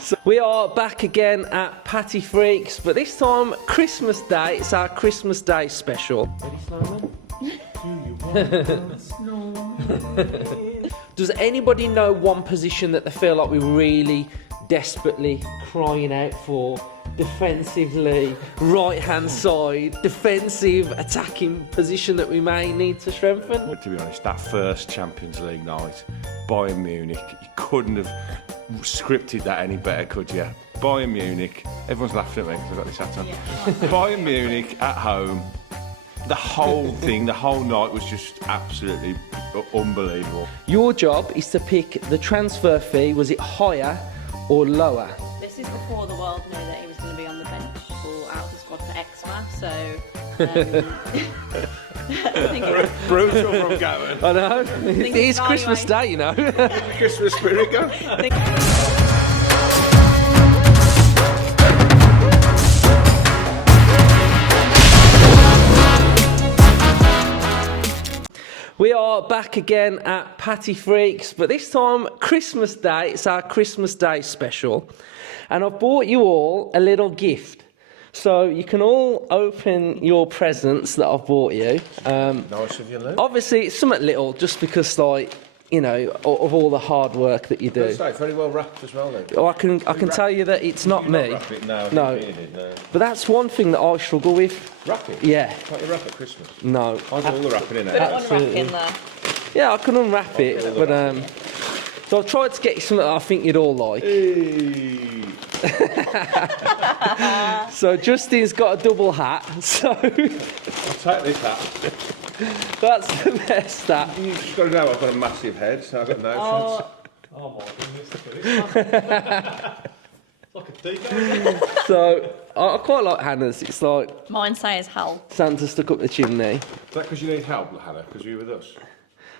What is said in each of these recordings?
So we are back again at Patty Freaks, but this time Christmas Day. It's our Christmas Day special. Ready, snowman? Does anybody know one position that they feel like we're really desperately crying out for? Defensively, right-hand side, defensive, attacking position that we may need to strengthen? Well, to be honest, that first Champions League night, Bayern Munich, you couldn't have scripted that any better, could you? Bayern Munich, everyone's laughing at me because I've got this hat on. Yeah. Bayern Munich at home, the whole thing, the whole night was just absolutely unbelievable. Your job is to pick the transfer fee. Was it higher or lower? This is before the world knew that he was going to be on the bench or out of the squad for Exma, so I think Brutal from Gavin. I know. It is Christmas Day, you know. Christmas spirit go. We are back again at Patty Freaks, but this time Christmas Day. It's our Christmas Day special, and I've bought you all a little gift. So you can all open your presents that I've bought you. Nice of you, Luke. Obviously, it's something little, just because, like, you know, of all the hard work that you do. It's very well wrapped as well, Luke. Oh, I can tell you that it's not me. Wrap it? No. No. But that's one thing that I struggle with. Wrap it? Yeah. Can't you wrap at Christmas? No. I do all the wrapping in put there. it on a rack in there. Yeah, I can unwrap it, but so I tried to get you something that I think you'd all like. Hey. So Justin's got a double hat, so I'll take this hat. that's the best hat. You just got to know I've got a massive head, so I've got no chance. Oh my goodness, look at this. It's like a deco. So I quite like Hannah's. It's like Mine says Hal. Santa stuck up the chimney. Is that because you need help, Hannah? Because you're with us?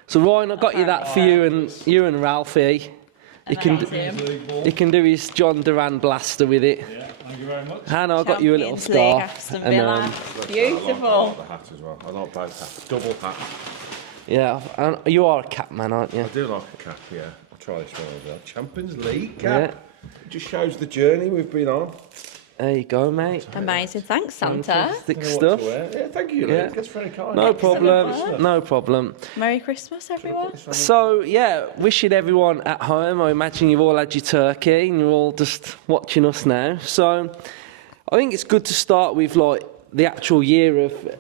So Ryan, I got you that for you and Ralphie. You can do his John Duran blaster with it. Yeah, thank you very much. Hannah, I got you a little Champions League, scarf. Aston And, Villa. I Beautiful. like the hat as well. I like both hats. Double hat. yeah, and you are a cat man, aren't you? I do like a cap, yeah. I'll try this one as well. Champions League cap. It just shows the journey we've been on. There you go, mate. Amazing. Thanks, Santa. Fantastic I know what stuff. to wear. Yeah, thank you, Luke. Yeah. That's very kind. No Excellent problem. work. No problem. Merry Christmas, everyone. So, yeah, wishing everyone at home. I imagine you've all had your turkey and you're all just watching us now. So, I think it's good to start with, like, the actual year of,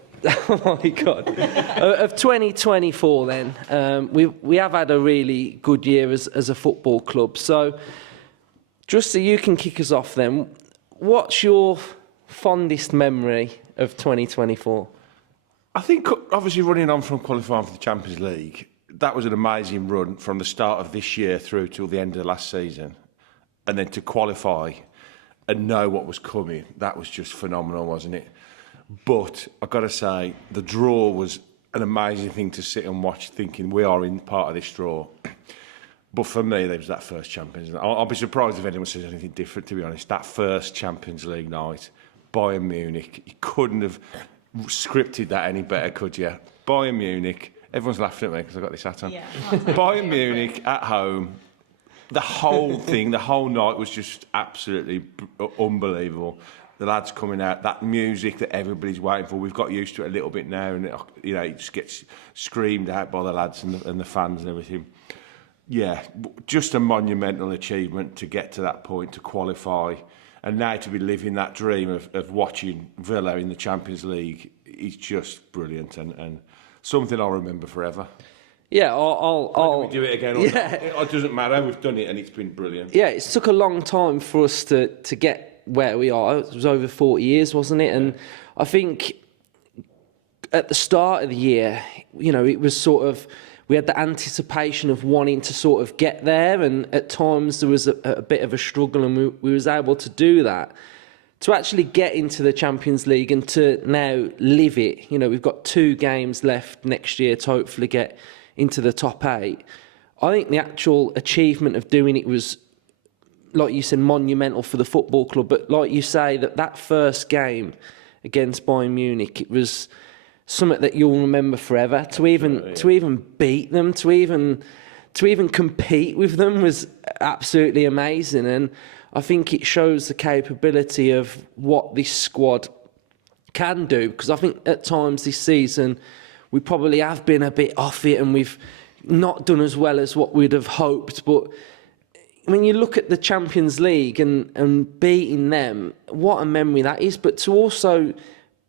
oh my God, of 2024 then. We have had a really good year as a football club. So, just so you can kick us off then, what's your fondest memory of 2024? I think, obviously, running on from qualifying for the Champions League, that was an amazing run from the start of this year through till the end of last season. And then to qualify and know what was coming, that was just phenomenal, wasn't it? But I've got to say, the draw was an amazing thing to sit and watch, thinking we are in part of this draw. But for me, there was that first Champions League. I'll be surprised if anyone says anything different, to be honest. That first Champions League night, Bayern Munich, you couldn't have scripted that any better, could you? Bayern Munich, everyone's laughing at me because I've got this hat on. Yeah. Bayern Munich at home, the whole thing, the whole night was just absolutely unbelievable. The lads coming out, that music that everybody's waiting for, we've got used to it a little bit now, and it just gets screamed out by the lads and the fans and everything. Yeah, just a monumental achievement to get to that point, to qualify, and now to be living that dream of watching Villa in the Champions League is just brilliant and something I'll remember forever. Yeah, I'll we do it again. Yeah. It doesn't matter. We've done it and it's been brilliant. Yeah, it took a long time for us to get where we are. It was over 40 years, wasn't it? And I think at the start of the year, you know, it was sort of, we had the anticipation of wanting to sort of get there, and at times there was a bit of a struggle, and we was able to do that. To actually get into the Champions League and to now live it, you know, we've got 2 games left next year to hopefully get into the top 8. I think the actual achievement of doing it was, like you said, monumental for the football club. But like you say, that first game against Bayern Munich, it was something that you'll remember forever. To even beat them, to even to even compete with them was absolutely amazing. And I think it shows the capability of what this squad can do, because I think at times this season we probably have been a bit off it and we've not done as well as what we'd have hoped. But when you look at the Champions League and beating them, what a memory that is. But to also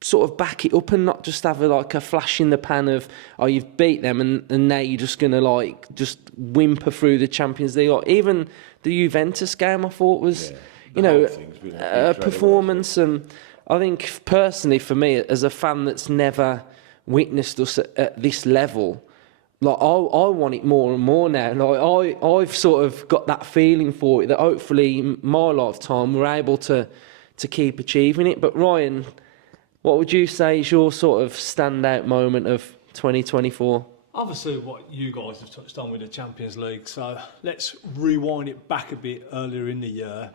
sort of back it up and not just have a flash in the pan of, oh, you've beat them and now you're just going to just whimper through the Champions League. Or even the Juventus game, I thought was, a performance. And I think personally for me, as a fan that's never witnessed us at this level, I want it more and more now. I've sort of got that feeling for it that hopefully in my lifetime we're able to keep achieving it. But Ryan, what would you say is your sort of standout moment of 2024? Obviously, what you guys have touched on with the Champions League. So let's rewind it back a bit earlier in the year.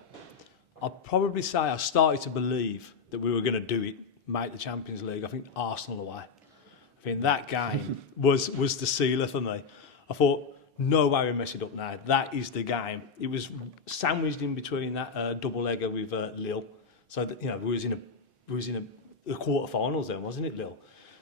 I'd probably say I started to believe that we were going to do it, make the Champions League. I think Arsenal away. I think that game was the sealer for me. I thought, no way we mess it up now. That is the game. It was sandwiched in between that double-legger with Lille. So that, we was in the quarterfinals then, wasn't it, Lille?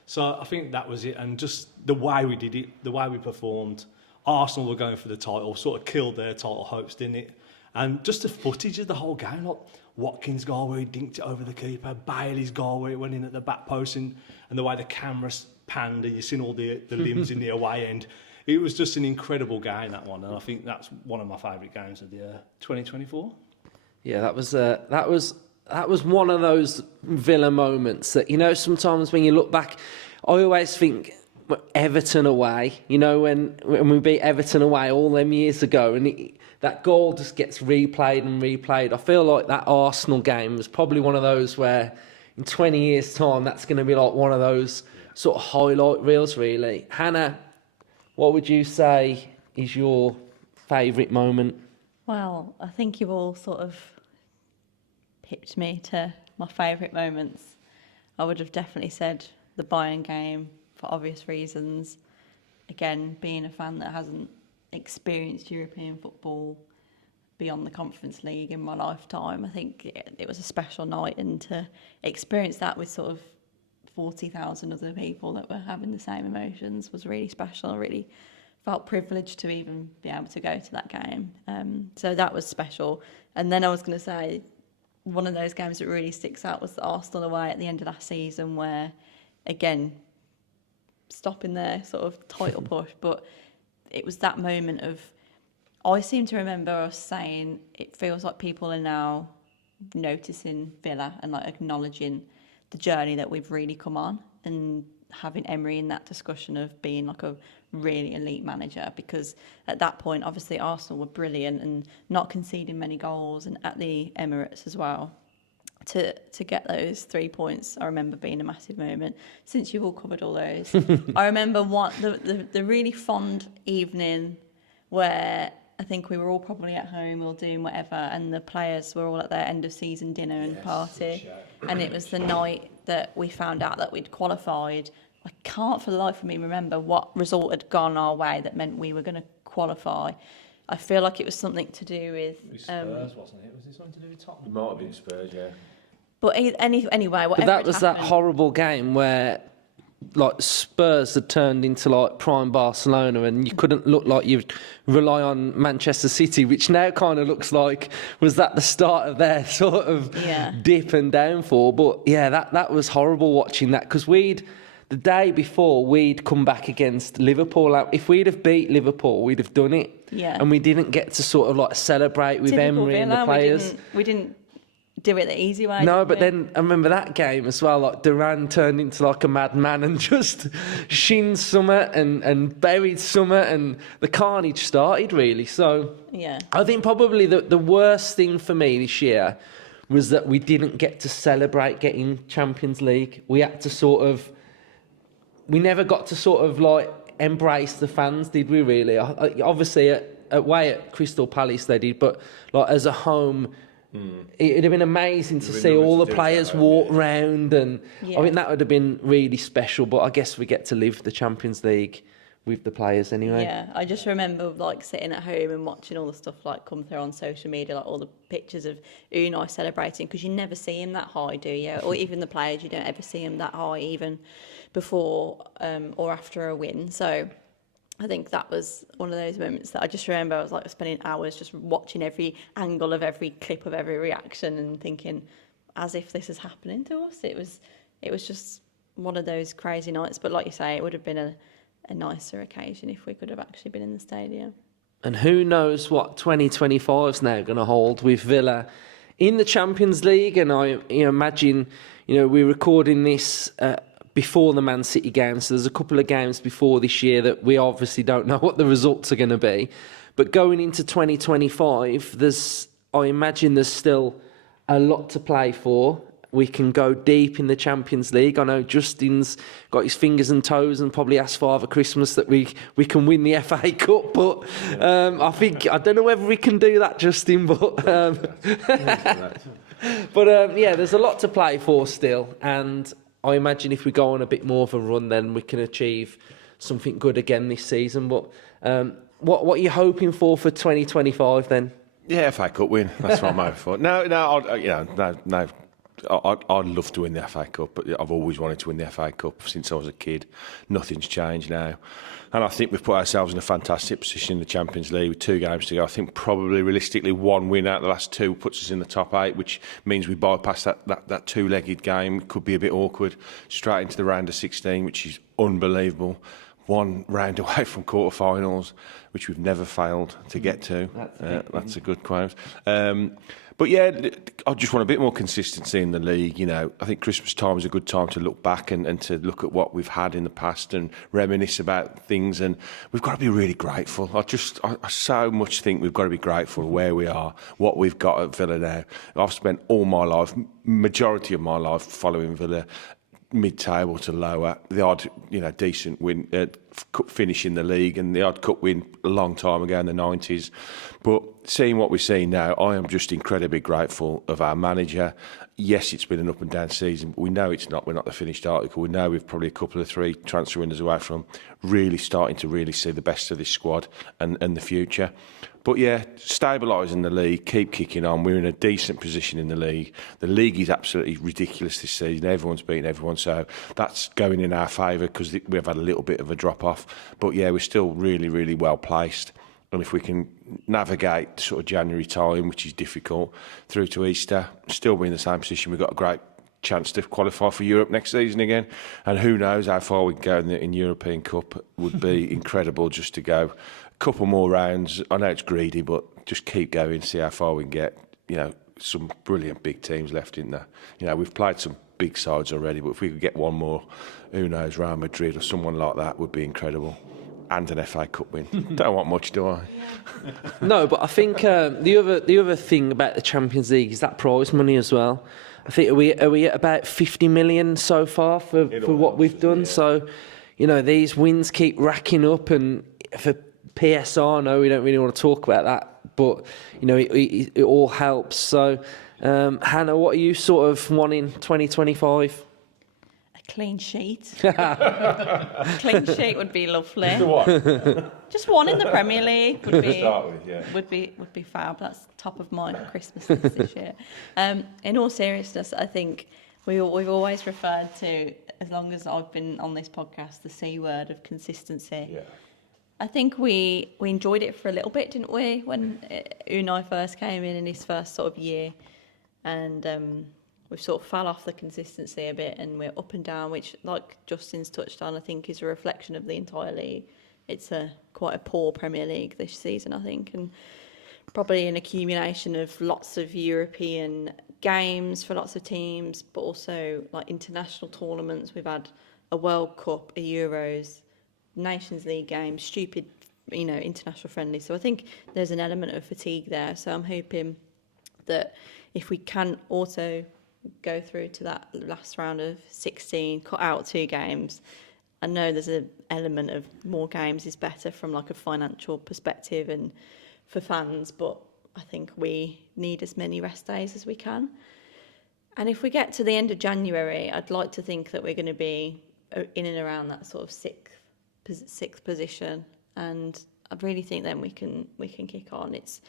So I think that was it, and just the way we did it, the way we performed. Arsenal were going for the title, sort of killed their title hopes, didn't it? And just the footage of the whole game, like Watkins' goal where he dinked it over the keeper, Bailey's goal where it went in at the back post, and the way the cameras panned and you seen all the limbs in the away end. It was just an incredible game, that one, and I think that's one of my favourite games of the year, 2024. Yeah, that was one of those Villa moments that, sometimes when you look back, I always think Everton away, when we beat Everton away all them years ago, and that goal just gets replayed and replayed. I feel like that Arsenal game was probably one of those where in 20 years' time, that's going to be like one of those sort of highlight reels, really. Hannah, what would you say is your favourite moment? Well, I think you've all sort of pipped me to my favourite moments. I would have definitely said the Bayern game for obvious reasons. Again, being a fan that hasn't experienced European football beyond the Conference League in my lifetime, I think it was a special night, and to experience that with sort of 40,000 other people that were having the same emotions was really special. I really felt privileged to even be able to go to that game. So that was special. And then I was going to say, one of those games that really sticks out was the Arsenal away at the end of last season, where, again, stopping their sort of title push, but it was that moment of, I seem to remember us saying, it feels like people are now noticing Villa and acknowledging the journey that we've really come on, and having Emery in that discussion of being a really elite manager, because at that point, obviously, Arsenal were brilliant and not conceding many goals, and at the Emirates as well. To get those 3 points, I remember being a massive moment. Since you've all covered all those, I remember the really fond evening where I think we were all probably at home or doing whatever, and the players were all at their end of season dinner and party. And it was the night that we found out that we'd qualified. I can't for the life of me remember what result had gone our way that meant we were going to qualify. I feel like it was something to do with Spurs, wasn't it? Was it something to do with Tottenham? It might have been Spurs, yeah. But anyway, whatever. But that was happened, that horrible game where Spurs had turned into prime Barcelona, and you couldn't look like you'd rely on Manchester City, which now kind of looks like was that the start of their sort of dip and downfall. But yeah, that was horrible watching that, because the day before we'd come back against Liverpool. If we'd have beat Liverpool, we'd have done it. Yeah. And we didn't get to sort of celebrate with Typical Emery and the Villa, players. We didn't do it the easy way. No, but then I remember that game as well. Duran turned into a madman and just shinned Summer and buried Summer, and the carnage started, really. So yeah, I think probably the worst thing for me this year was that we didn't get to celebrate getting Champions League. We had to we never got to embrace the fans, did we really? Obviously, away at Crystal Palace they did, but as a home, it'd have been amazing to see all the players walk round, and I think that would have been really special. But I guess we get to live the Champions League with the players anyway. Yeah, I just remember like sitting at home and watching all the stuff like come through on social media, like all the pictures of Unai celebrating, because you never see him that high, do you? Or even the players, you don't ever see him that high, even before or after a win. So I think that was one of those moments that I just remember. I was like spending hours just watching every angle of every clip of every reaction and thinking, as if this is happening to us. It was just one of those crazy nights. But like you say, it would have been a nicer occasion if we could have actually been in the stadium. And who knows what 2025 is now going to hold with Villa in the Champions League. And I imagine, we're recording this before the Man City game, so there's a couple of games before this year that we obviously don't know what the results are going to be. But going into 2025, I imagine there's still a lot to play for. We can go deep in the Champions League. I know Justin's got his fingers and toes and probably asked Father Christmas that we can win the FA Cup. But I don't know whether we can do that, Justin. But there's a lot to play for still. And I imagine if we go on a bit more of a run, then we can achieve something good again this season. But what are you hoping for 2025 then? Yeah, FA Cup win. That's what I'm hoping for. No. I'd love to win the FA Cup, but I've always wanted to win the FA Cup since I was a kid. Nothing's changed now. And I think we've put ourselves in a fantastic position in the Champions League with 2 games to go. I think probably realistically 1 win out of the last 2 puts us in the top 8, which means we bypass that 2-legged game. It could be a bit awkward. Straight into the round of 16, which is unbelievable. 1 round away from quarterfinals, which we've never failed to get to. That's a good quote. But yeah, I just want a bit more consistency in the league. I think Christmas time is a good time to look back and to look at what we've had in the past and reminisce about things. And we've got to be really grateful. I so much think we've got to be grateful where we are, what we've got at Villa now. I've spent all my life, majority of my life, following Villa, mid-table to lower, the odd, decent win, cup finish in the league, and the odd cup win a long time ago in the 90s. But seeing what we're seeing now, I am just incredibly grateful of our manager. Yes, it's been an up and down season, but we know it's not. We're not the finished article. We know we've probably a couple of 3 transfer windows away from really starting to really see the best of this squad and the future. But yeah, stabilising the league, keep kicking on. We're in a decent position in the league. The league is absolutely ridiculous this season. Everyone's beating everyone, so that's going in our favour because we've had a little bit of a drop-off. But yeah, we're still really, really well placed. And if we can navigate sort of January time, which is difficult, through to Easter, still be in the same position, we've got a great chance to qualify for Europe next season again. And who knows how far we can go in European Cup. Would be incredible just to go a couple more rounds. I know it's greedy, but just keep going, see how far we can get. Some brilliant big teams left in there. We've played some big sides already, but if we could get one more, who knows, Real Madrid or someone like that would be incredible. And an FA Cup win. Don't want much, do I? No, but I think the other thing about the Champions League is that prize money as well. I think are we at about 50 million so far for what we've done. Yeah. So, these wins keep racking up, and for PSR, no, we don't really want to talk about that, but it all helps. So, Hannah, what are you sort of wanting 2025? Clean sheet. Clean sheet would be lovely. Just one in the Premier League would be fab. That's top of mind for Christmas this year. In all seriousness, I think we've always referred to, as long as I've been on this podcast, the C word of consistency. Yeah. I think we enjoyed it for a little bit, didn't we, when Unai first came in his first sort of year, and we've sort of fell off the consistency a bit, and we're up and down, which, like Justin's touched on, I think is a reflection of the entire league. It's quite a poor Premier League this season, I think, and probably an accumulation of lots of European games for lots of teams, but also like international tournaments. We've had a World Cup, a Euros, Nations League games, stupid, international friendlies. So I think there's an element of fatigue there. So I'm hoping that if we can also go through to that last round of 16, cut out 2 games. I know there's an element of more games is better from like a financial perspective and for fans, but I think we need as many rest days as we can. And if we get to the end of January, I'd like to think that we're going to be in and around that sort of 6th sixth position, and I really think then we can kick on. It's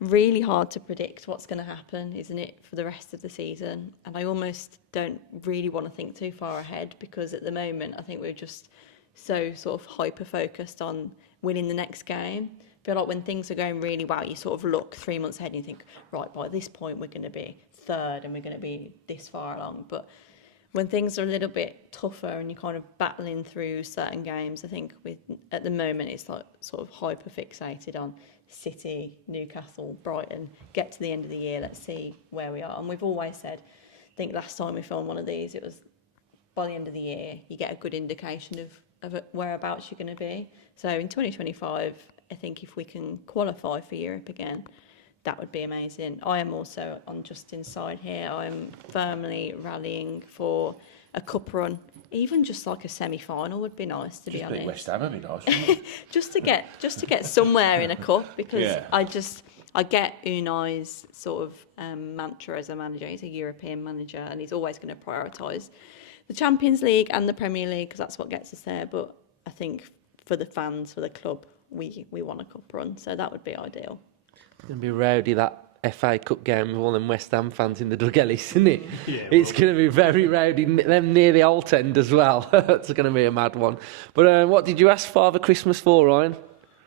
really hard to predict what's going to happen, isn't it, for the rest of the season? And I almost don't really want to think too far ahead, because at the moment I think we're just so sort of hyper focused on winning the next game. I feel like when things are going really well, you sort of look 3 months ahead and you think, right, by this point we're going to be third and we're going to be this far along. But when things are a little bit tougher and you're kind of battling through certain games, I think at the moment it's like sort of hyper fixated on City, Newcastle, Brighton. Get to the end of the year, let's see where we are. And we've always said, I think last time we filmed one of these, it was by the end of the year you get a good indication of whereabouts you're going to be. So in 2025, I think if we can qualify for Europe again, that would be amazing. I am also on Justin's side here. I am firmly rallying for a cup run. Even just like a semi-final would be nice, to be honest. Beat West Ham would be nice, wouldn't it? just to get somewhere in a cup, because I get Unai's sort of mantra as a manager. He's a European manager, and he's always going to prioritise the Champions League and the Premier League, because that's what gets us there. But I think for the fans, for the club, we want a cup run, so that would be ideal. It's going to be rowdy, that FA Cup game with all them West Ham fans in the Duggellies, isn't it? Yeah, It's going to be very rowdy, them near the Alt End as well. It's going to be a mad one. But what did you ask Father Christmas for, Ryan?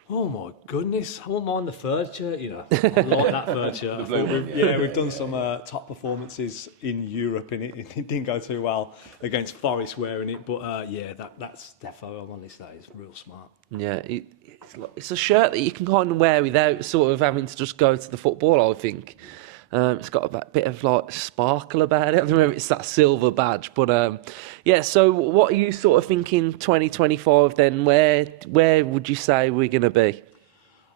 Oh my goodness, I wouldn't mind the third shirt, you know. I like that third shirt. I thought we've done some top performances in Europe, and it didn't go too well against Forest wearing it, but that's defo on this day. It's real smart. Yeah, it's a shirt that you can kind of wear without sort of having to just go to the football, I think. It's got a bit of like sparkle about it. I don't know if it's that silver badge, but so what are you sort of thinking 2025 then? Where would you say we're going to be?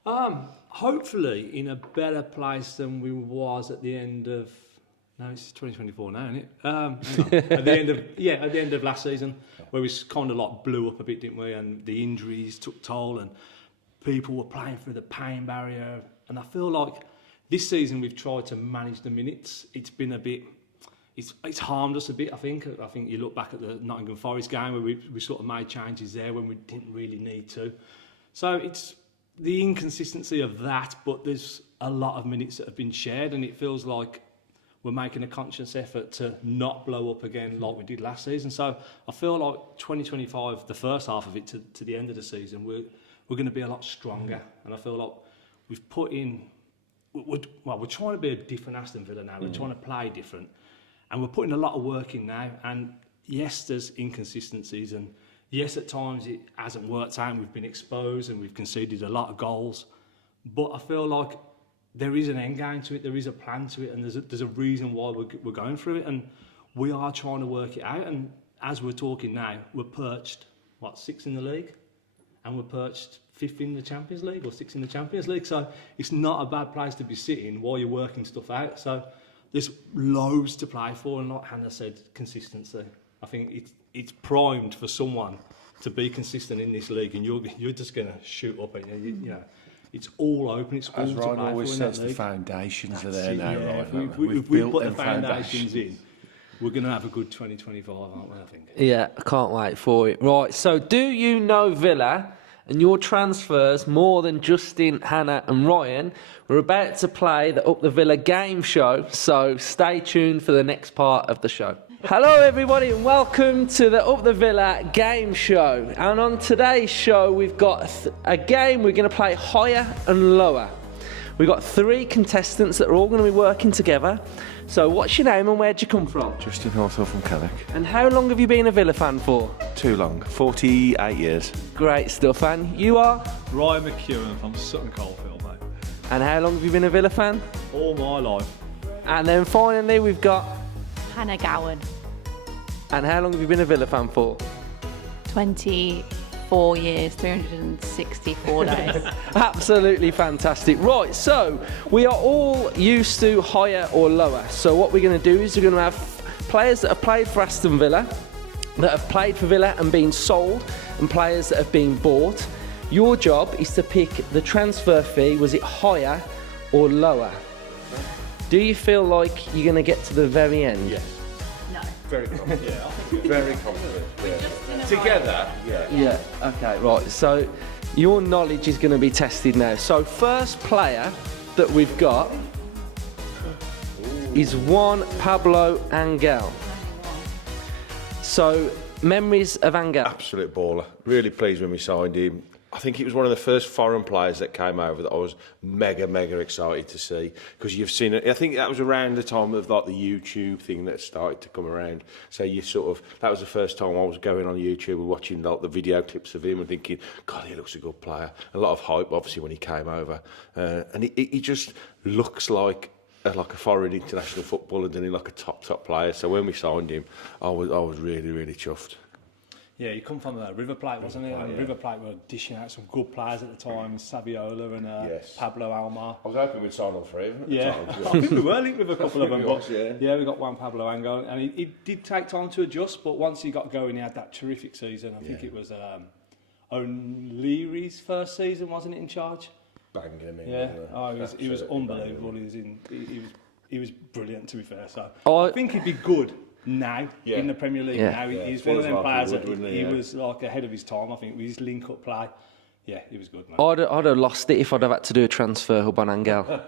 Hopefully in a better place than we was at the end of... No, it's 2024 now, isn't it? At the end of last season, where we kind of like blew up a bit, didn't we? And the injuries took toll, and people were playing through the pain barrier. And I feel like this season we've tried to manage the minutes. It's been a bit... It's harmed us a bit, I think. I think you look back at the Nottingham Forest game where we sort of made changes there when we didn't really need to. So it's the inconsistency of that, but there's a lot of minutes that have been shared, and it feels like we're making a conscious effort to not blow up again like we did last season. So I feel like 2025, the first half of it to the end of the season, we're going to be a lot stronger. And I feel like we've put in... We're trying to be a different Aston Villa now. We're trying to play different. And we're putting a lot of work in now. And yes, there's inconsistencies. And yes, at times it hasn't worked out and we've been exposed and we've conceded a lot of goals. But I feel like there is an end game to it. There is a plan to it. And there's a reason why we're going through it. And we are trying to work it out. And as we're talking now, we're perched, sixth in the league? And we're perched fifth in the Champions League or sixth in the Champions League. So it's not a bad place to be sitting while you're working stuff out. So there's loads to play for, and like Hannah said, consistency. I think it's primed for someone to be consistent in this league, and you're just going to shoot up, and you know it's all open. It's all as to Ryan play always for says, in that the league. foundations are That's there it, now, yeah. right? If we put the foundations in, we're going to have a good 2025, aren't we? I think. Yeah, I can't wait for it. Right, so do you know Villa and your transfers more than Justin, Hannah and Ryan? We're about to play the Up the Villa game show, so stay tuned for the next part of the show. Hello everybody and welcome to the Up the Villa game show. And on today's show we've got a game we're going to play higher and lower. We've got 3 contestants that are all going to be working together. So what's your name and where'd you come from? Justin Hawthorne from Cannock. And how long have you been a Villa fan for? Too long. 48 years. Great stuff. And you are? Ryan McEwen from Sutton Coldfield, mate. And how long have you been a Villa fan? All my life. And then finally we've got... Hannah Gowan, And how long have you been a Villa fan for? 24 years, 364 days. Absolutely fantastic. Right, so we are all used to higher or lower. So what we're going to do is we're going to have players that have played for Aston Villa, that have played for Villa and been sold, and players that have been bought. Your job is to pick the transfer fee. Was it higher or lower? Do you feel like you're going to get to the very end? Yeah. No. Very confident. Yeah, I think Very confident. Yeah. Together, yeah. Yeah, okay, right. So your knowledge is going to be tested now. So first player that we've got is Juan Pablo Angel. So memories of Angel. Absolute baller. Really pleased when we signed him. I think it was one of the first foreign players that came over that I was mega excited to see, because you've seen it. I think that was around the time of like the YouTube thing that started to come around. So you sort of, that was the first time I was going on YouTube and watching like the video clips of him and thinking, God, he looks a good player. A lot of hype, obviously, when he came over, and he just looks like a foreign international footballer, and like a top player. So when we signed him, I was really chuffed. Yeah, he come from River Plate, wasn't he? And River Plate were dishing out some good players at the time, Saviola and Yes. Pablo Almar. I was hoping we'd sign all three of them. Yeah, I think we were linked with a couple of them. was, But yeah. we got Juan Pablo Angel, and he did take time to adjust, but once he got going, he had that terrific season. I think it was O'Leary's first season, wasn't it, in charge? Banging him in. Yeah, he was unbelievable. He was brilliant, to be fair. So I think he'd be good now in the Premier League. Yeah. Now he's Feels one of them like players he that would, wouldn't he he? was like ahead of his time. I think with his link-up play. Yeah, he was good, man. I'd have lost it if I'd have had to do a transfer hub on Angel. That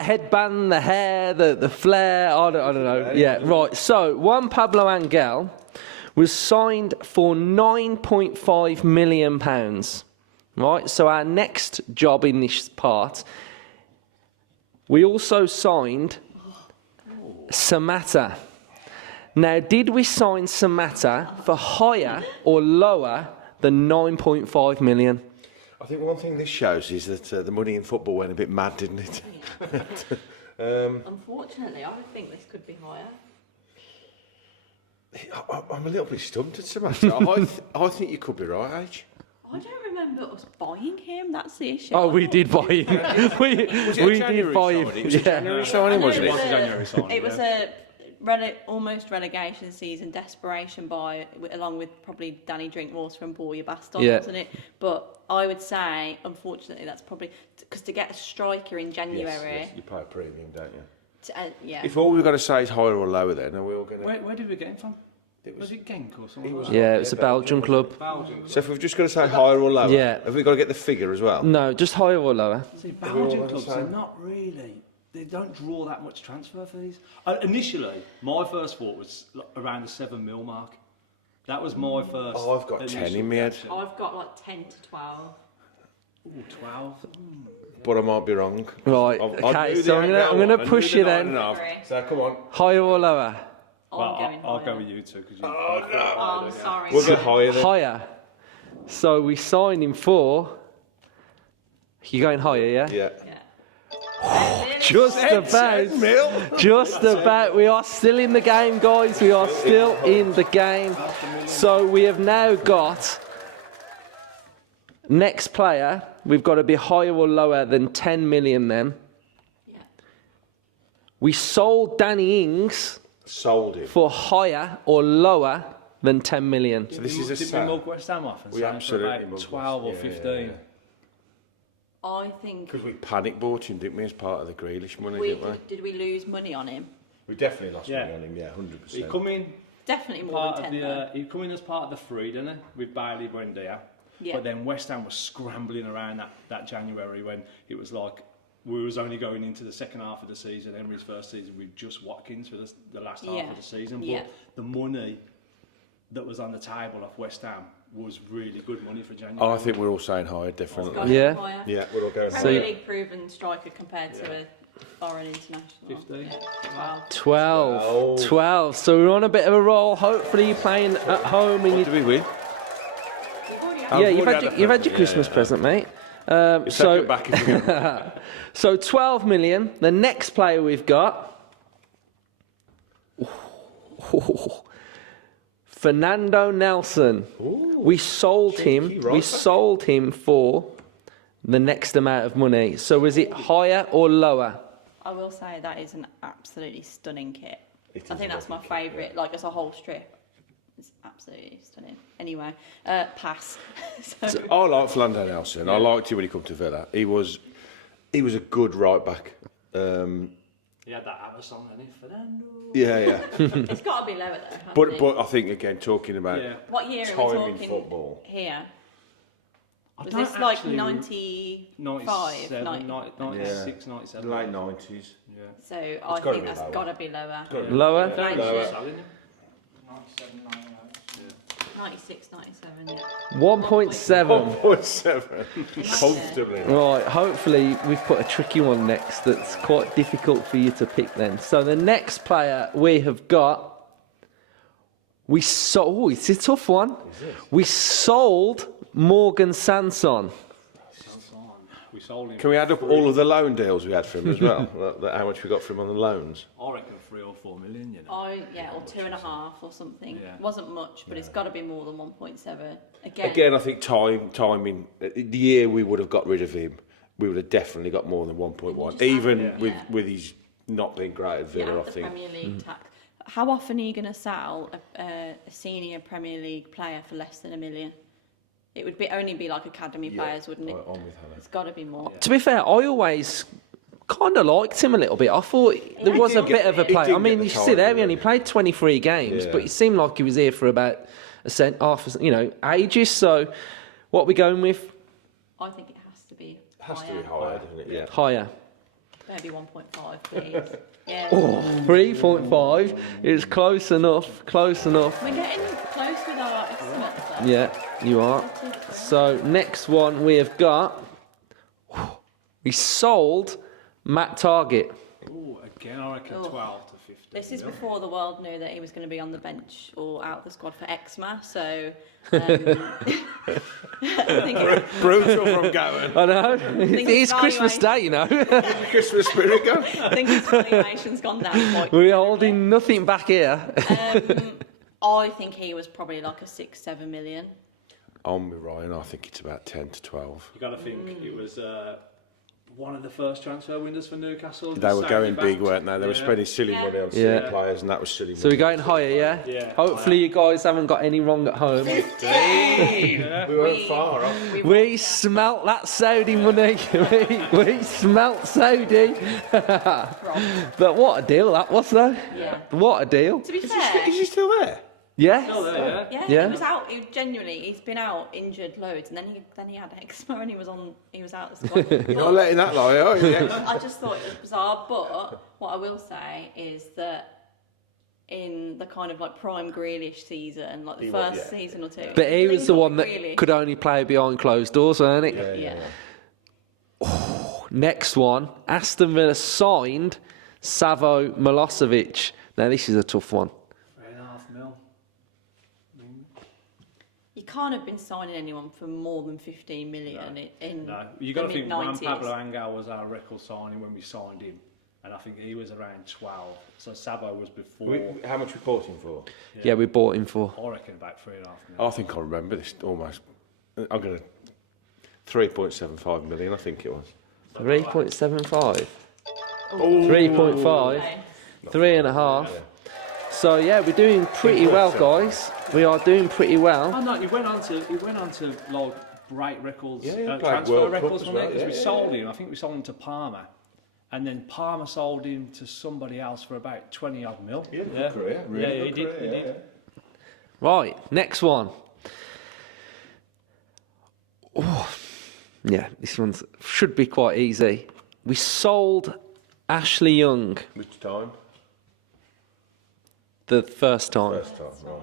headband, the hair, the flair, I don't know. Yeah, right. So, Juan Pablo Angel was signed for £9.5 million. Right, so our next job in this part, we also signed Samatta. Now, did we sign Samatta for higher or lower than 9.5 million? I think one thing this shows is that the money in football went a bit mad, didn't it? Unfortunately, I think this could be higher. I'm a little bit stumped at Samatta. I think you could be right, H. I don't remember us buying him. That's the issue. Oh, we did buy him. we did buy him. It was a January signing, wasn't It was a it? January signing, It was almost relegation season, desperation buy, along with probably Danny Drinkwater from Borja Baston, wasn't it? But I would say, unfortunately, that's probably because to get a striker in January. Yes, you pay a premium, don't you? Yeah. If all we've got to say is higher or lower, then are we all going to? Where did we get him from? Was it Genk or something? Yeah, it's a Belgian club. Belgium. So if we've just got to say higher or lower, Yeah. have we got to get the figure as well? No, just higher or lower. See, Belgian clubs are not really. They don't draw that much transfer fees. Initially, my first thought was around the 7 mil mark. That was my first. Oh, I've got 10 in my head. I've got like 10 to 12. Ooh, 12. But I might be wrong. Right, I okay, knew so the I'm angle gonna one. I push knew you the then. 9.5. So come on. Higher or lower? I'll go with you two because you. Oh no. Oh, I'm sorry. We'll get higher then. Higher. So we signed him for. You're going higher, yeah? Yeah. Just about. Just about. We are still in the game, guys. We are still in the game. So we have now got. Next player, we've got to be higher or lower than 10 million then. Yeah. We sold Danny Ings Sold him. for higher or lower than 10 million. So this is a Did we sad. mug West Ham off and We sign him for absolutely about mugged 12 or West- yeah, 15? yeah. I think Because we panic bought him, didn't we, as part of the Grealish money, we didn't we? did we lose money on him? We definitely lost Yeah. money on him, yeah, 100%. He come in Definitely more part than of 10. though. he come in as part of the free, didn't he? With Bailey Buendia. Yeah. But then West Ham was scrambling around that January when it was like we was only going into the second half of the season, Emery's first season, with just Watkins for the last half of the season. Yeah. But the money that was on the table off West Ham was really good money for January. I think we're all saying higher, definitely. Got Yeah. higher. Yeah, we're all going Premier higher. League proven striker compared to a foreign international. 15. Yeah. 12. 12. So we're on a bit of a roll. Hopefully you're playing at home and you. Did we win? Yeah, you've already had had your a present, Christmas yeah. present, mate. Take So it back if you can. So 12 million. The next player we've got. Fernando Nelson. We sold him. cheeky right We back. sold him for the next amount of money. So was it higher or lower? I will say that is an absolutely stunning kit. It I is think a that's my lovely kit, favourite, like as a whole strip. It's absolutely stunning. Anyway, pass. So, I like Fernando Nelson. I liked him when he come to Villa. He was a good right back. He had that ABBA song, hadn't he? Fernando. Yeah. It's got to be lower though. hasn't it? But I think again talking about Yeah. What year are we time in talking football. here? I Was don't this like actually- 95? 97, 90? 96, 97. late 90s. Yeah. So I gotta think be that's lower. got to be lower. Lower? Thank you. Lower. 97, 99. 96, 97, yeah. 1.7. 1.7. Comfortably. Right, hopefully we've put a tricky one next that's quite difficult for you to pick then. So the next player we have got, it's a tough one. We sold Morgan Sanson. We sold him. Can we add up all of the loan deals we had for him as well? How much we got for him on the loans? I reckon 3 or 4 million, you know. Or 2.5 or something. Yeah. Wasn't much, but it's got to be more than 1.7. Again, I think timing. The year we would have got rid of him, we would have definitely got more than 1.1. Even with his not being great at Villa, yeah, I the think. Premier League tax. How often are you going to sell a senior Premier League player for less than $1 million? It would only be like academy players, wouldn't it? I'm with Hannah. It's got to be more. To be fair, I always kind of liked him a little bit. I thought there was a bit of a he play. did I mean, get you the see there, time, he only really. played 23 games, Yeah. but it seemed like he was here for about ages. So what are we going with? I think it has to be Has to be higher, doesn't it? Yeah. Higher. Maybe 1.5, please. Yeah. 3.5. It's close enough. Close enough. We're getting close with our estimates though. Yeah, you are. So next one we have got. We sold Matt Target. Ooh, again, I reckon Oh. 12 to 15. This is before the world knew that he was going to be on the bench or out of the squad for Exma, so I think Brutal from Gavin. I know. think It's it's Christmas Day, you know. Christmas spirit go. I think his valuation's gone down quite We're holding nothing back here. I think he was probably like a 6-7 million. I'm with Ryan. I think it's about 10 to 12. You got to think it was one of the first transfer windows for Newcastle. They were going big, back. weren't they? They were spending silly money on silly Yeah. players, and that was silly money. So we're going higher, yeah? Yeah. Hopefully you guys haven't got any wrong at home. We weren't far off. We smelt that Saudi money. we smelt Saudi. But what a deal that was, though. Yeah. What a deal. To be fair, Is he still there? Yeah. Still there, yeah. yeah, Yeah. he was out. He's been out injured loads, and then he had eczema, and he was out the squad. You're not letting that lie, are you? I just thought it was bizarre. But what I will say is that in the kind of like prime Grealish season, like the He was, first yeah. season or two, But he was the one that Grealish. could only play behind closed doors, wasn't it? Yeah. Next one, Aston Villa signed Savo Milosevic. Now this is a tough one. 3.5 mil. You can't have been signing anyone for more than 15 million in No, you got to the think Juan mid-90s. Pablo Angel was our record signing when we signed him, and I think he was around 12. So Sabo was before. How much we bought him for? Yeah, we bought him for. I reckon about 3.5 mil. I think I remember this almost. I'm going to 3.75 million, I think it was. 3.75. 3.5. Okay. 3.5. So yeah, we're doing pretty well, guys. We are doing pretty well. Oh no, he went on to like break records, Yeah, he played transfer World Cup records, as wasn't well, it? Because yeah, we yeah, sold him. I think we sold him to Parma, and then Parma sold him to somebody else for about 20 odd mil. Yeah, good career, really yeah, he good did. career, He did. Right, next one. Oh, yeah, this one should be quite easy. We sold Ashley Young Which time? the first time. First time, right.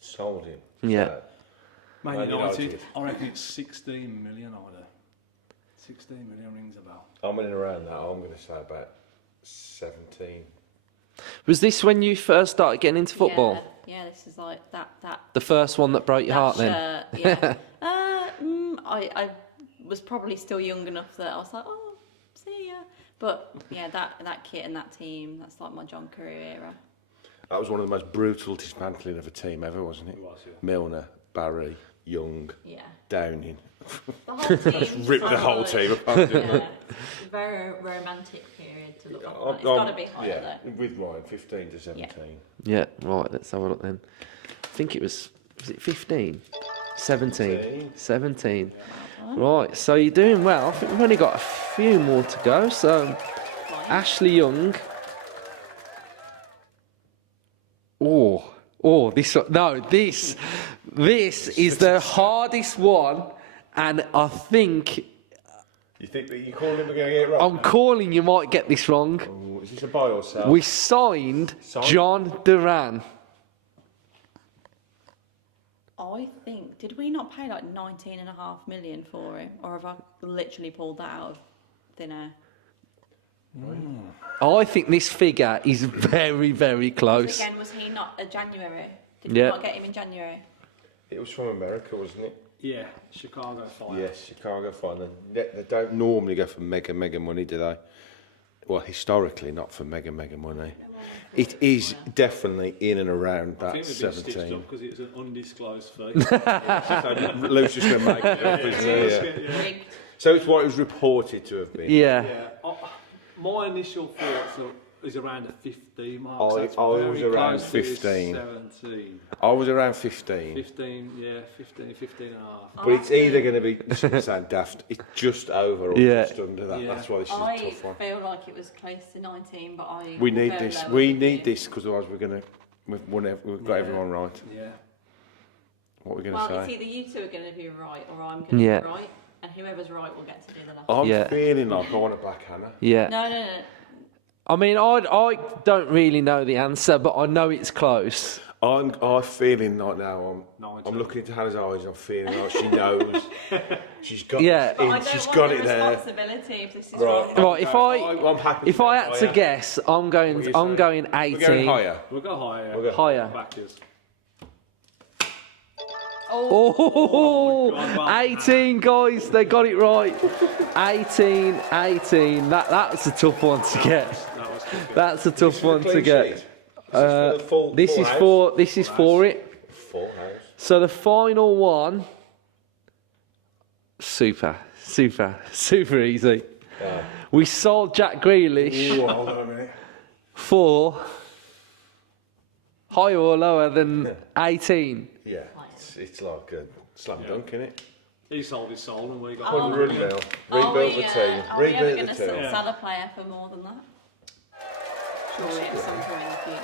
Sold him. Yeah. Man Man United, United. I reckon it's 16 million either. 16 million rings a bell. I'm in and around that. I'm going to say about 17. Was this when you first started getting into football? Yeah, this is like that The first one that broke your heart then? shirt, yeah. I was probably still young enough that I was like, oh, see ya. But yeah, that kit and that team, that's like my John Carew era. That was one of the most brutal dismantling of a team ever, wasn't it? It was, yeah. Milner, Barry, Young, Yeah. Downing. The whole team. Ripped the whole team apart, didn't they? Yeah. It's a very romantic period to look back on. I'm- It's got to be higher yeah, though. with Ryan, 15 to 17. Yeah, right, let's have a look then. I think it was it 15? 17. 17. Right, so you're doing well. I think we've only got a few more to go, so Ashley Young. This is the hardest one, and I think You think that you calling him we're going to get it right? I'm calling you might get this wrong. Ooh, is this a buy or sell? We signed John Duran. I think, did we not pay like 19.5 million for him? Or have I literally pulled that out of thin air? I think this figure is very, very close. Again, was he not a January? Did Yeah. we not get him in January? It was from America, wasn't it? Yeah, Chicago Fire. Yes, Chicago Fire. They don't normally go for mega money, do they? Well, historically, not for mega money. It is definitely in and around I that think they've been stitched 17. up because it was an undisclosed fee. So Luke's just going to make it up, isn't he? Rigged. So it's what it was reported to have been. Yeah. Yeah. My initial thoughts is around the 15 mark. I so it's was very around close to this 15. 17. I was around 15. 15, yeah, 15 and a half. But it's either going to be, this is going to sound daft, it's just over or Yeah. just under that. Yeah. That's why this is a I tough one. feel like it was close to 19, but I. We will need go this. lower We with need you. this because otherwise we've got everyone right. Yeah. What are we going Well, to it's say? either you two are going to be right or I'm going to Yeah. be right, and whoever's right will get to do the last. I'm Yeah. feeling like I want to back Hannah. Yeah. No. I mean, I don't really know the answer, but I know it's close. I'm feeling like now. I'm looking into Hannah's eyes. I'm feeling like she knows. She's got. Yeah. But I It, don't she's want got the it there. responsibility if this is Right. wrong. Right, I'm happy if to I go had to higher. guess, I'm What are you going saying? 18. We're going higher. We'll go higher. We'll go Higher. Backers. Oh, God, well, 18 guys, they got it right. 18. That's a tough one to get. That was good. That's a tough one to Clean get. sheet. This is This is for it. full house. So the final one, super easy. We sold Jack Grealish Ooh, hold on a minute. for higher or lower than 18. Yeah, it's like a slam dunk, isn't it? He sold his soul and we got 100 mil. Are Rebuild we, the team. are we ever Rebuild going the to team. sell a player for more than that? Surely at some point in the future.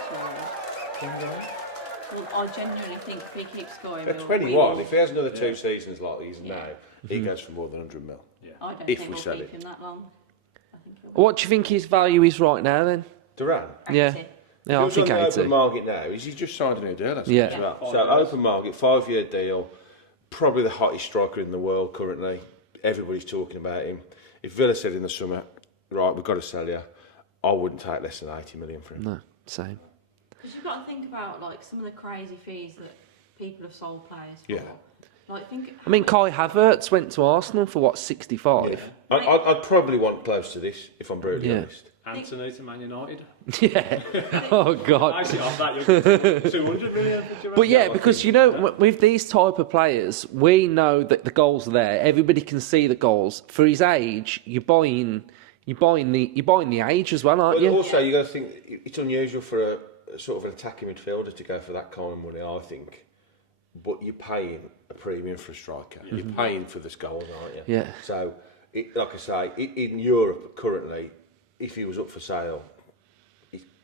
Well, I genuinely think if he keeps scoring, At we 21, will- if he has another 2 seasons like he's Yeah. now, he goes for more than 100 mil. I don't if think we we'll sell keep it. him that long. I think he'll What do you think his value is right now then? Duran. Yeah. 80. Yeah, I If he think was on the 80. open market now, he's just signed a new deal. That's Yeah. as well. So open market, 5-year deal, probably the hottest striker in the world currently. Everybody's talking about him. If Villa said in the summer, right, we've got to sell you, I wouldn't take less than 80 million for him. No, same. Because you've got to think about like some of the crazy fees that people have sold players for. Yeah. Like think. I mean, Kai Havertz went to Arsenal for what, 65? I'd probably want close to this, if I'm brutally Yeah. honest. Anthony to Man United. Yeah. Oh God. Actually, off that, you're 200 million for Duran. But yeah, because you know, with these type of players, we know that the goals are there. Everybody can see the goals. For his age, you're buying the age as well, aren't But you? also, you got to think it's unusual for a sort of an attacking midfielder to go for that kind of money, I think. But you're paying a premium for a striker. You're paying for the goals, aren't you? Yeah. So, like I say, in Europe currently, if he was up for sale,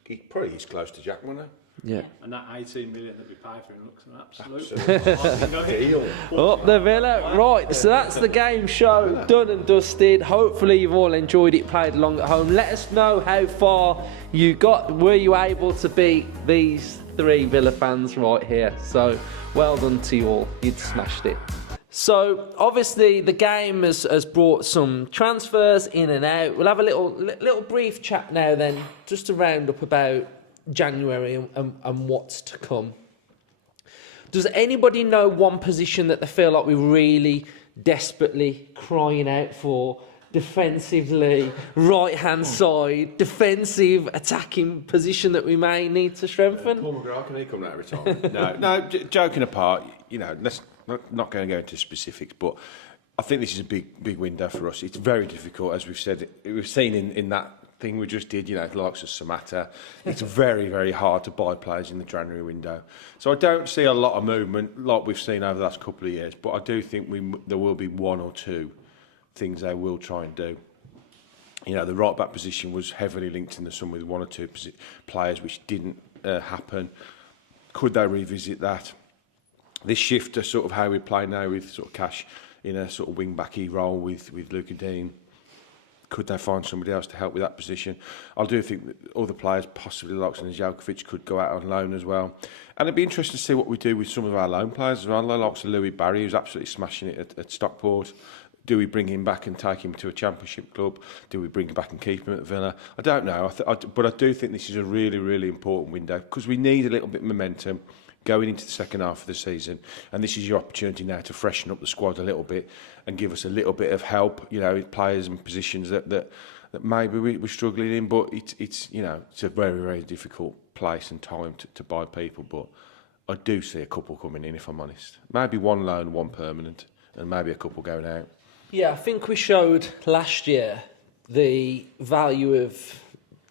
he probably is close to Jack money. Yeah. And that 18 million that we pay for him looks an absolute Deal. Up the Villa. Right, so that's the game show done and dusted. Hopefully you've all enjoyed it, played along at home. Let us know how far you got. Were you able to beat these 3 Villa fans right here? So well done to you all. You'd smashed it. So obviously the game has brought some transfers in and out. We'll have a little brief chat now then, just to round up about January and what's to come. Does anybody know one position that they feel like we're really desperately crying out for? Defensively, right hand side, defensive attacking position that we may need to strengthen? Paul McGrath, can he come out of retirement? no, joking apart, you know, let's not going to go into specifics, but I think this is a big window for us. It's very difficult, as we've said. We've seen in that thing we just did, you know, the likes of Samatta. It's very, very hard to buy players in the January window. So I don't see a lot of movement like we've seen over the last couple of years, but I do think there will be 1 or 2 things they will try and do. You know, the right back position was heavily linked in the summer with one or two players, which didn't happen. Could they revisit that? This shift to sort of how we play now with sort of Cash in a sort of wing-backy role with Luca Dean, could they find somebody else to help with that position? I do think that other players, possibly like Zelkovic, could go out on loan as well. And it'd be interesting to see what we do with some of our loan players as well. Like Louis Barry, who's absolutely smashing it at Stockport. Do we bring him back and take him to a championship club? Do we bring him back and keep him at Villa? I don't know. But I do think this is a really, really important window because we need a little bit of momentum going into the second half of the season. And this is your opportunity now to freshen up the squad a little bit and give us a little bit of help, you know, players and positions that maybe we're struggling in. But it's you know, it's a very, very difficult place and time to buy people. But I do see a couple coming in, if I'm honest. Maybe one loan, one permanent, and maybe a couple going out. Yeah, I think we showed last year the value of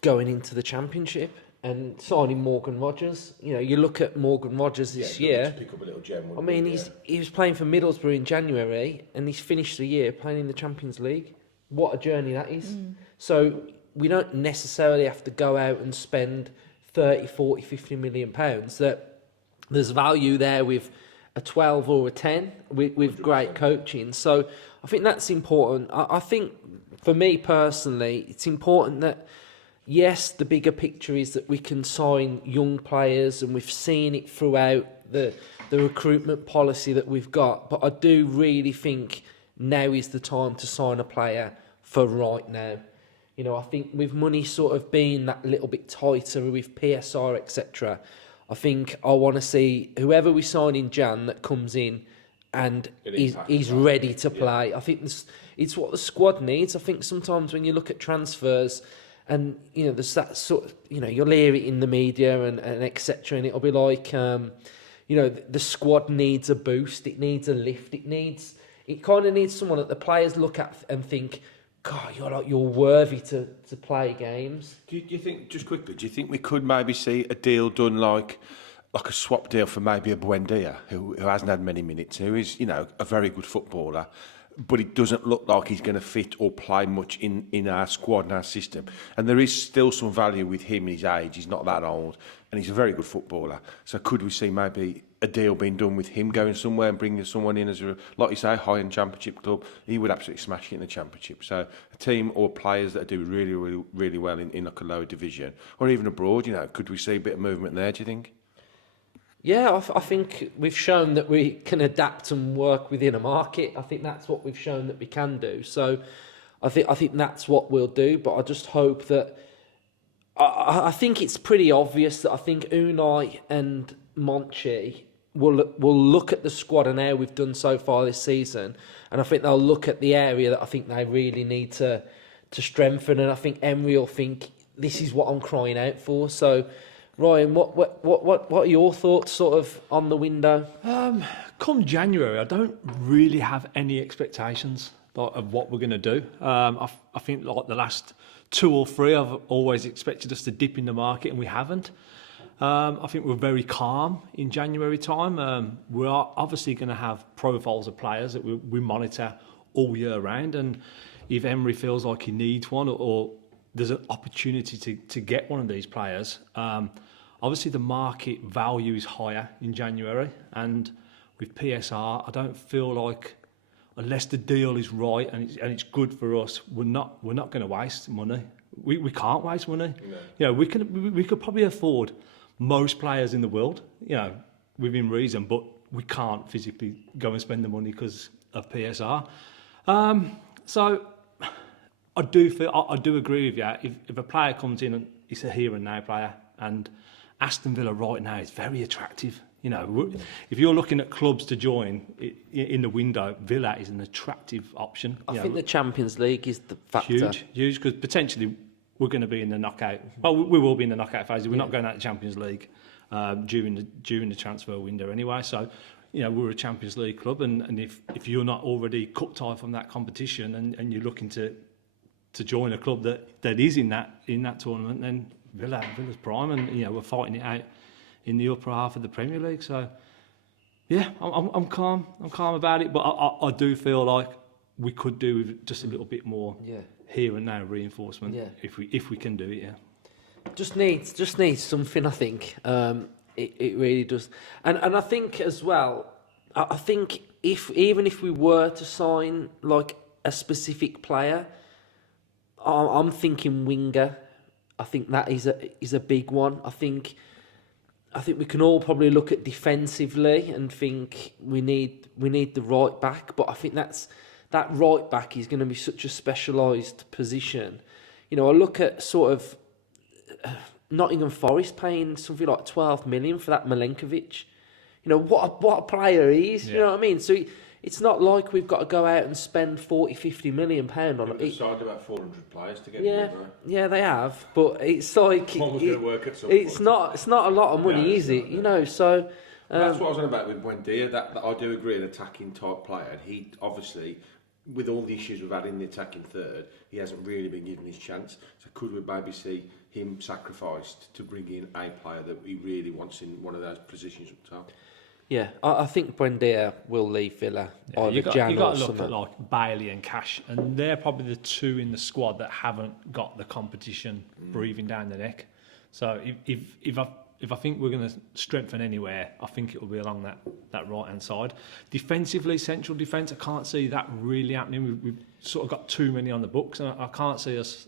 going into the Championship and signing Morgan Rogers. You know, you look at Morgan Rogers this year. Pick up a little gem, I mean, he was playing for Middlesbrough in January and he's finished the year playing in the Champions League. What a journey that is. So we don't necessarily have to go out and spend 30, 40, 50 million pounds. That there's value there with a 12 or a 10 with great coaching. So I think that's important. I think for me personally, it's important that, yes, the bigger picture is that we can sign young players and we've seen it throughout the recruitment policy that we've got. But I do really think now is the time to sign a player for right now. You know, I think with money sort of being that little bit tighter with PSR, etc., I think I want to see whoever we sign in Jan that comes in and he's ready to play. Yeah. I think it's what the squad needs. I think sometimes when you look at transfers and, you know, there's that sort of, you know, you'll hear it in the media and etc. And it'll be like, you know, the squad needs a boost. It needs a lift. It kind of needs someone that the players look at and think, God, you're worthy to play games. Do you think, just quickly, do you think we could maybe see a deal done like a swap deal for maybe a Buendia, who hasn't had many minutes, who is, you know, a very good footballer, but it doesn't look like he's going to fit or play much in our squad and our system. And there is still some value with him in his age. He's not that old, and he's a very good footballer. So could we see maybe a deal being done with him going somewhere and bringing someone in as a, like you say, high-end championship club? He would absolutely smash it in the championship. So a team or players that do really, really, really well in like a lower division or even abroad, you know, could we see a bit of movement there, do you think? Yeah, I think we've shown that we can adapt and work within a market. I think that's what we've shown that we can do. So I think that's what we'll do. But I just hope that I think it's pretty obvious that I think Unai and Monchi will look at the squad and how we've done so far this season, and I think they'll look at the area that I think they really need to strengthen. And I think Emery will think this is what I'm crying out for. So, Ryan, what are your thoughts sort of on the window? Come January, I don't really have any expectations of what we're going to do. I think like the last 2 or 3, I've always expected us to dip in the market, and we haven't. I think we're very calm in January time. We are obviously going to have profiles of players that we monitor all year round, and if Emery feels like he needs one or there's an opportunity to get one of these players, obviously the market value is higher in January, and with PSR, I don't feel like, unless the deal is right and it's good for us, we're not going to waste money. We can't waste money. No. You know, we could probably afford most players in the world, you know, within reason, but we can't physically go and spend the money because of PSR. So I do agree with you. If a player comes in and it's a here and now player, and Aston Villa right now is very attractive. You know, if you're looking at clubs to join in the window, Villa is an attractive option. I think the Champions League is the factor. Huge, because potentially we're going to be in the knockout. Well, we will be in the knockout phase. We're not going out the Champions League during the transfer window anyway. So, you know, we're a Champions League club, and if you're not already cut tied from that competition and you're looking to join a club that is in that tournament, then Villa's prime, and you know we're fighting it out in the upper half of the Premier League. So yeah, I'm calm about it, but I do feel like we could do with just a little bit more here and now reinforcement. Yeah. If we can do it, yeah. Just needs something, I think. It really does. And I think as well, I think even if we were to sign like a specific player, I'm thinking winger. I think that is a big one. I think we can all probably look at defensively and think we need the right back, but I think that right back is going to be such a specialised position. You know, I look at sort of Nottingham Forest paying something like 12 million for that Milenkovic. You know, what a player he is, you know what I mean? So it's not like we've got to go out and spend 40-50 million pound on it. They've signed about 400 players to get Yeah, him, right? yeah, they have, but it's like One was going to work at some it's point. not a lot of money, No, is it's it? not, You know, so That's what I was on about with Buendia. That I do agree, an attacking type player. And he obviously, with all the issues we've had in the attacking third, he hasn't really been given his chance. So could we maybe see him sacrificed to bring in a player that he really wants in one of those positions up top? yeah, I think Buendia will leave Villa either you Jan got or to look summer. at like Bailey and Cash, and they're probably the two in the squad that haven't got the competition breathing down the neck. So if I think we're going to strengthen anywhere, I think it will be along that right hand side. Defensively, central defence, I can't see that really happening. We've sort of got too many on the books, and I can't see us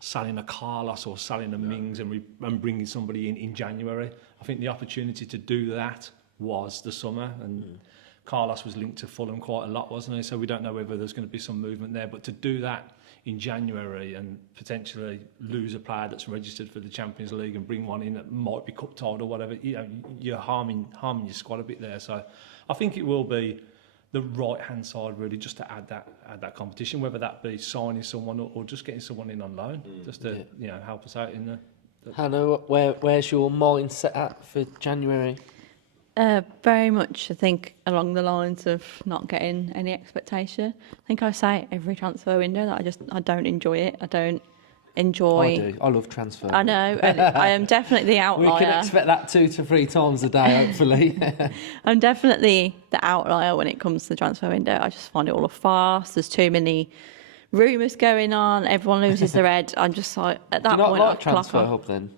selling a Carlos or selling a Mings and bringing somebody in January. I think the opportunity to do that was the summer, and Carlos was linked to Fulham quite a lot, wasn't he? So we don't know whether there's going to be some movement there. But to do that in January and potentially lose a player that's registered for the Champions League and bring one in that might be cup tied or whatever, you know, you're harming your squad a bit there. So I think it will be the right hand side really, just to add that competition, whether that be signing someone or just getting someone in on loan, just to help us out in the. Hannah, where's your mind set at for January? Very much, I think, along the lines of not getting any expectation. I think I say every transfer window that I don't enjoy it. I don't enjoy. I do. I love transfer. I know, and I am definitely the outlier. We can expect that 2 to 3 times a day, hopefully. I'm definitely the outlier when it comes to the transfer window. I just find it all a farce. There's too many rumours going on. Everyone loses their head. I'm just like, at that Do you not point, like I clock Transfer off. Hub then?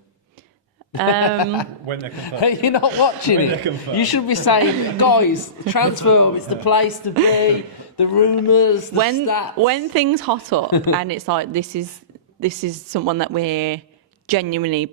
When they're confirmed. You're not watching When they're it. confirmed. You should be saying, guys, Transfer Hub is the place to be. The rumours, the stats. When things hot up and it's like this is someone that we're genuinely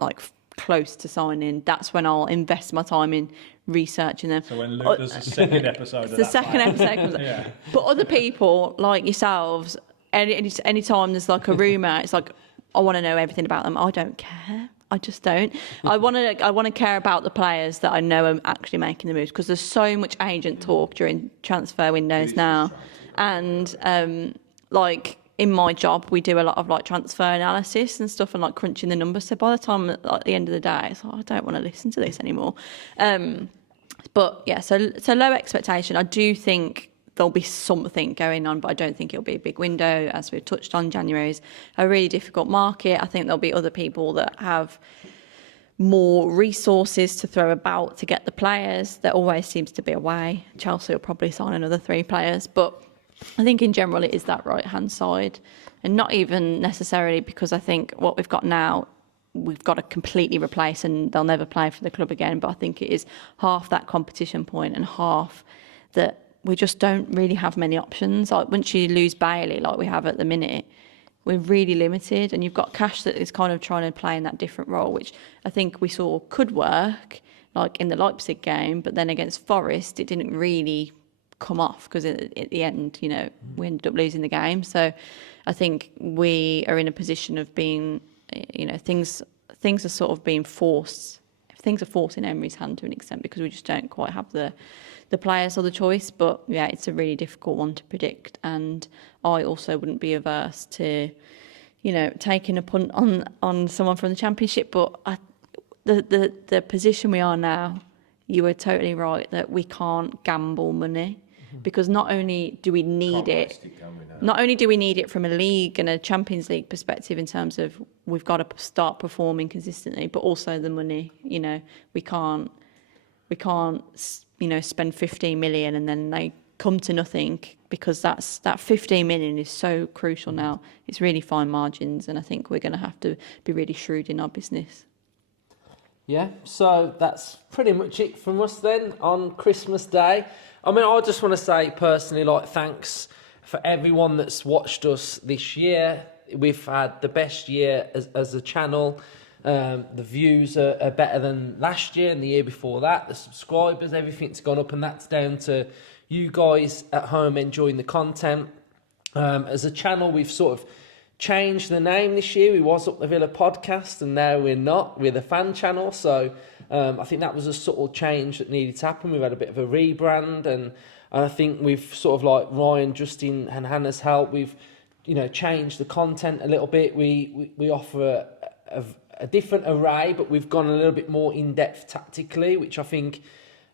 like close to signing, that's when I'll invest my time in researching them. So when Luke does the second episode of The that second episode comes out. Yeah. But other people like yourselves, any time there's like a rumour, it's like I want to know everything about them. I don't care. I just don't. I want to care about the players that I know are actually making the moves, because there's so much agent talk during transfer windows now, and like in my job we do a lot of like transfer analysis and stuff and like crunching the numbers. So by the time at the end of the day, it's like, I don't want to listen to this anymore. But yeah, so low expectation. I do think there'll be something going on, but I don't think it'll be a big window. As we've touched on, January is a really difficult market. I think there'll be other people that have more resources to throw about to get the players. There always seems to be a way. Chelsea will probably sign another 3 players, but I think in general it is that right-hand side, and not even necessarily because I think what we've got now we've got to completely replace and they'll never play for the club again. But I think it is half that competition point and half that we just don't really have many options. Like once you lose Bailey, like we have at the minute, we're really limited. And you've got Cash that is kind of trying to play in that different role, which I think we saw could work, like in the Leipzig game. But then against Forest, it didn't really come off because at the end, you know, we ended up losing the game. So I think we are in a position of being, you know, things are sort of being forced. Things are forced in Emery's hand to an extent because we just don't quite have the players or the choice. But yeah, it's a really difficult one to predict, and I also wouldn't be averse to, you know, taking a punt on someone from the Championship. But the position we are now, you were totally right that we can't gamble money, because not only do we need it, from a league and a Champions League perspective in terms of we've got to start performing consistently, but also the money. You know, we can't you know, spend 15 million and then they come to nothing because that 15 million is so crucial now. It's really fine margins, and I think we're going to have to be really shrewd in our business. Yeah, so that's pretty much it from us then on Christmas Day. I mean, I just want to say personally, like, thanks for everyone that's watched us this year. We've had the best year as a channel. The views are better than last year and the year before that. The subscribers, everything's gone up, and that's down to you guys at home enjoying the content. As a channel, we've sort of changed the name this year. We was Up the Villa podcast, and now we're not. We're the fan channel. So I think that was a subtle change that needed to happen. We've had a bit of a rebrand, and I think we've sort of, like Ryan, Justin, and Hannah's help, we've changed the content a little bit. We offer a different array, but we've gone a little bit more in depth tactically, which I think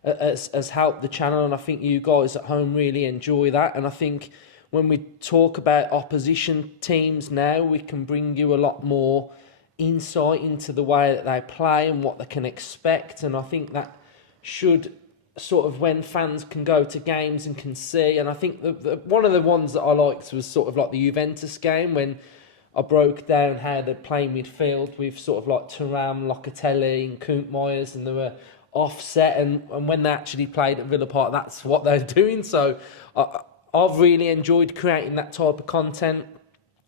has helped the channel, and I think you guys at home really enjoy that. And I think when we talk about opposition teams now, we can bring you a lot more insight into the way that they play and what they can expect. And I think that should sort of, when fans can go to games and can see, and I think one of the ones that I liked was sort of like the Juventus game, when I broke down how they play midfield with sort of like Thuram, Locatelli and Kuntmeyers, and they were offset, and when they actually played at Villa Park, that's what they're doing. So I've really enjoyed creating that type of content,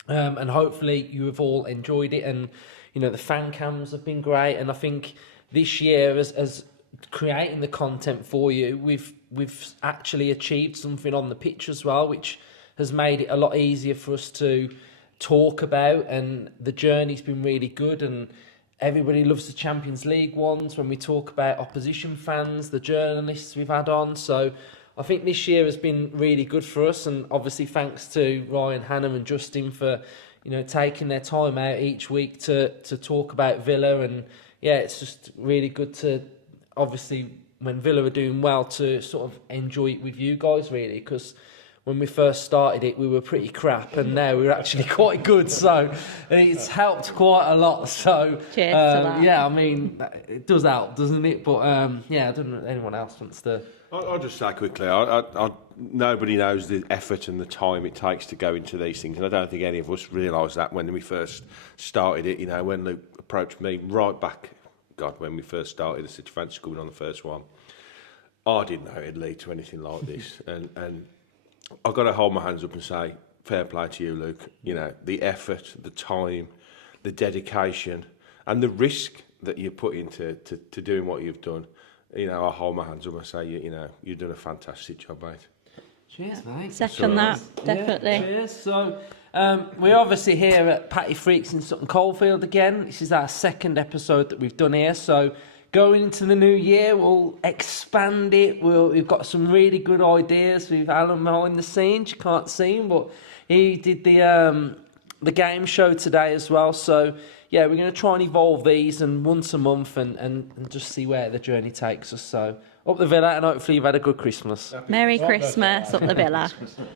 and hopefully you have all enjoyed it. And the fan cams have been great, and I think this year, as creating the content for you, we've actually achieved something on the pitch as well, which has made it a lot easier for us to talk about, and the journey's been really good. And everybody loves the Champions League ones when we talk about opposition fans, the journalists we've had on. So I think this year has been really good for us, and obviously thanks to Ryan, Hannah and Justin for taking their time out each week to talk about Villa. And yeah, it's just really good to, obviously when Villa are doing well, to sort of enjoy it with you guys, really, because when we first started it, we were pretty crap, and now we're actually quite good. So it's helped quite a lot. So cheers to that. Yeah, I mean, it does help, doesn't it? But yeah, I don't know if anyone else wants to. I'll just say quickly, nobody knows the effort and the time it takes to go into these things, and I don't think any of us realised that when we first started it. When Luke approached me right back, when we first started the City Fantasy School on the first one, I didn't know it'd lead to anything like this, and I've got to hold my hands up and say, fair play to you, Luke. The effort, the time, the dedication, and the risk that you put into doing what you've done. I hold my hands up and say, you've done a fantastic job, mate. Cheers, mate. Second that, definitely. Yeah, cheers. So we're obviously here at Patty Freaks in Sutton Coldfield again. This is our second episode that we've done here. So going into the new year, we'll expand it. We've got some really good ideas. We've Alan behind the scenes. You can't see him, but he did the game show today as well. So yeah, we're going to try and evolve these, and once a month, and just see where the journey takes us. So up the Villa, and hopefully you've had a good Christmas. Merry Christmas, Up the Villa.